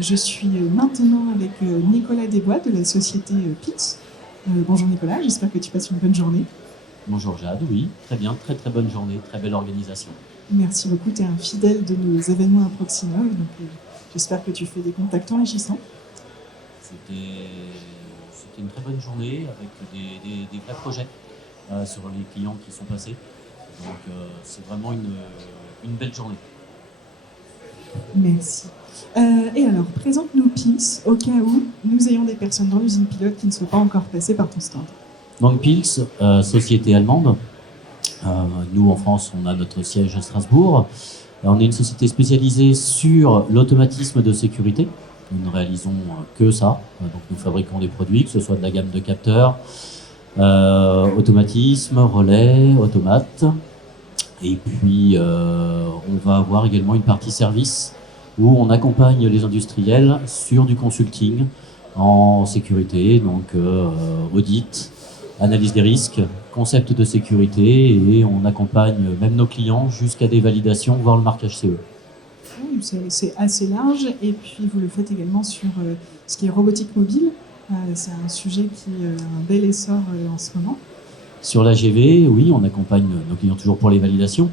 Je suis maintenant avec Nicolas Desbois de la société PILS. Bonjour Nicolas, j'espère que tu passes une bonne journée. Bonjour Jade, oui, très bien, très très bonne journée, très belle organisation. Merci beaucoup, tu es un fidèle de nos événements à Proxinov, donc j'espère que tu fais des contacts enrichissants. C'était une très bonne journée avec des vrais projets sur les clients qui sont passés. Donc c'est vraiment une belle journée. Merci. Et alors, présente-nous PILS au cas où nous ayons des personnes dans l'usine pilote qui ne soient pas encore passées par ton stand. Donc PILS, société allemande. Nous en France, on a notre siège à Strasbourg. On est une société spécialisée sur l'automatisme de sécurité. Nous ne réalisons que ça. Donc nous fabriquons des produits, que ce soit de la gamme de capteurs, automatisme, relais, automates. Et puis on va avoir également une partie service où on accompagne les industriels sur du consulting en sécurité, donc audit, analyse des risques, concept de sécurité, et on accompagne même nos clients jusqu'à des validations, voire le marquage CE. C'est assez large, et puis vous le faites également sur ce qui est robotique mobile. C'est un sujet qui a un bel essor en ce moment. Sur l'AGV, oui, on accompagne nos clients toujours pour les validations.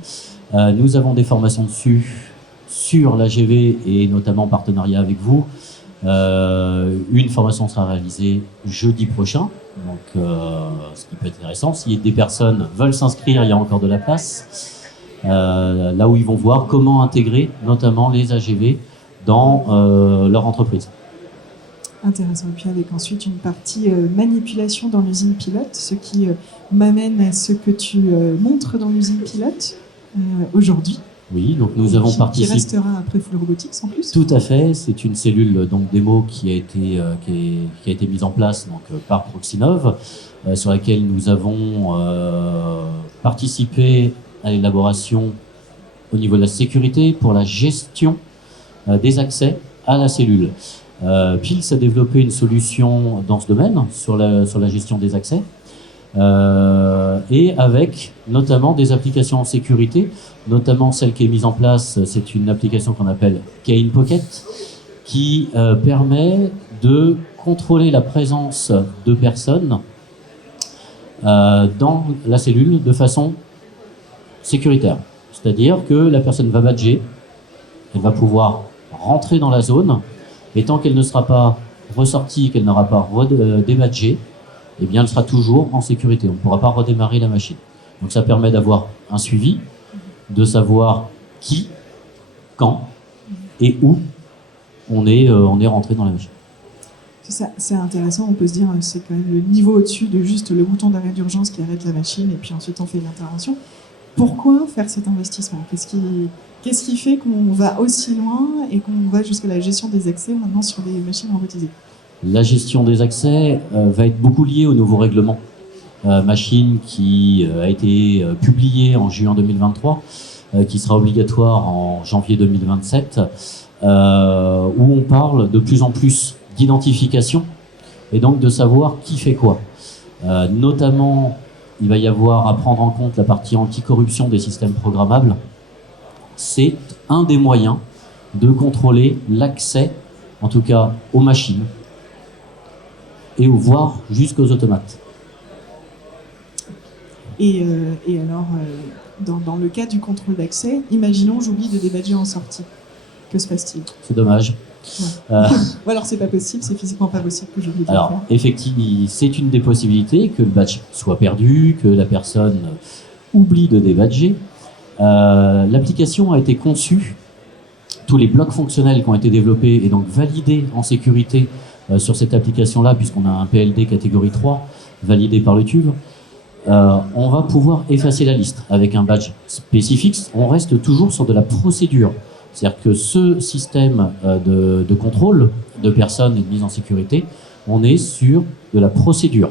Nous avons des formations dessus sur l'AGV et notamment en partenariat avec vous. Une formation sera réalisée jeudi prochain, donc ce qui peut être intéressant. Si des personnes veulent s'inscrire, il y a encore de la place. Là où ils vont voir comment intégrer notamment les AGV dans leur entreprise. Intéressant. Et puis avec ensuite une partie manipulation dans l'usine pilote, ce qui m'amène à ce que tu montres dans l'usine pilote aujourd'hui. Oui, donc nous avons participé. Qui restera après Full Robotics en plus. Tout à fait, c'est une cellule donc démo qui a été mise en place donc par Proxinov, sur laquelle nous avons participé à l'élaboration au niveau de la sécurité pour la gestion des accès à la cellule. PILS a développé une solution dans ce domaine sur la gestion des accès. Et avec notamment des applications en sécurité, notamment celle qui est mise en place, c'est une application qu'on appelle Key in Pocket, qui permet de contrôler la présence de personnes dans la cellule de façon sécuritaire. C'est-à-dire que la personne va badger, elle va pouvoir rentrer dans la zone, et tant qu'elle ne sera pas ressortie, qu'elle n'aura pas débadgé, eh bien, elle sera toujours en sécurité. On ne pourra pas redémarrer la machine. Donc ça permet d'avoir un suivi, de savoir qui, quand et où on est rentré dans la machine. C'est intéressant, on peut se dire c'est quand même le niveau au-dessus de juste le bouton d'arrêt d'urgence qui arrête la machine et puis ensuite on fait l'intervention. Pourquoi faire cet investissement ? Qu'est-ce qui fait qu'on va aussi loin et qu'on va jusqu'à la gestion des accès maintenant sur des machines robotisées ? La gestion des accès va être beaucoup liée au nouveau règlement machine qui a été publié en juin 2023, qui sera obligatoire en janvier 2027, où on parle de plus en plus d'identification et donc de savoir qui fait quoi. Notamment, il va y avoir à prendre en compte la partie anticorruption des systèmes programmables. C'est un des moyens de contrôler l'accès, en tout cas aux machines, et voire jusqu'aux automates. Et alors, dans le cas du contrôle d'accès, imaginons j'oublie de débadger en sortie. Que se passe-t-il ? C'est dommage. Ouais. Ou alors c'est pas possible, c'est physiquement pas possible que j'oublie de le faire. Alors, effectivement, c'est une des possibilités que le badge soit perdu, que la personne oublie de débadger. L'application a été conçue, tous les blocs fonctionnels qui ont été développés et donc validés en sécurité sur cette application-là, puisqu'on a un PLD catégorie 3 validé par le TÜV, on va pouvoir effacer la liste avec un badge spécifique. On reste toujours sur de la procédure. C'est-à-dire que ce système de contrôle de personnes et de mise en sécurité, on est sur de la procédure.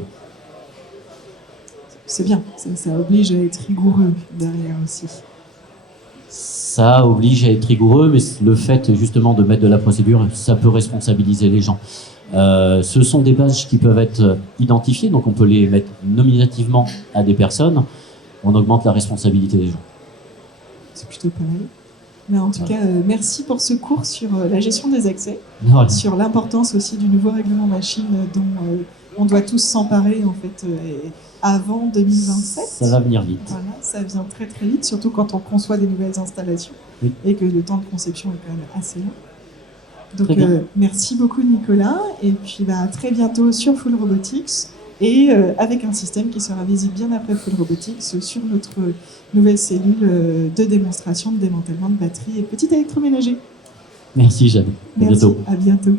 C'est bien, ça oblige à être rigoureux derrière aussi. Ça oblige à être rigoureux, mais le fait justement de mettre de la procédure, ça peut responsabiliser les gens. Ce sont des badges qui peuvent être identifiés, donc on peut les mettre nominativement à des personnes. On augmente la responsabilité des gens. C'est plutôt pas mal. Mais en tout cas, merci pour ce cours sur la gestion des accès, Voilà. sur l'importance aussi du nouveau règlement machine dont on doit tous s'emparer en fait avant 2027. Ça va venir vite. Voilà, ça vient très très vite, surtout quand on conçoit des nouvelles installations et que le temps de conception est quand même assez long. Donc merci beaucoup Nicolas, et puis à très bientôt sur Full Robotics, et avec un système qui sera visible bien après Full Robotics sur notre nouvelle cellule de démonstration de démantèlement de batteries et petits électroménagers. Merci Jade. À Merci, bientôt. à bientôt.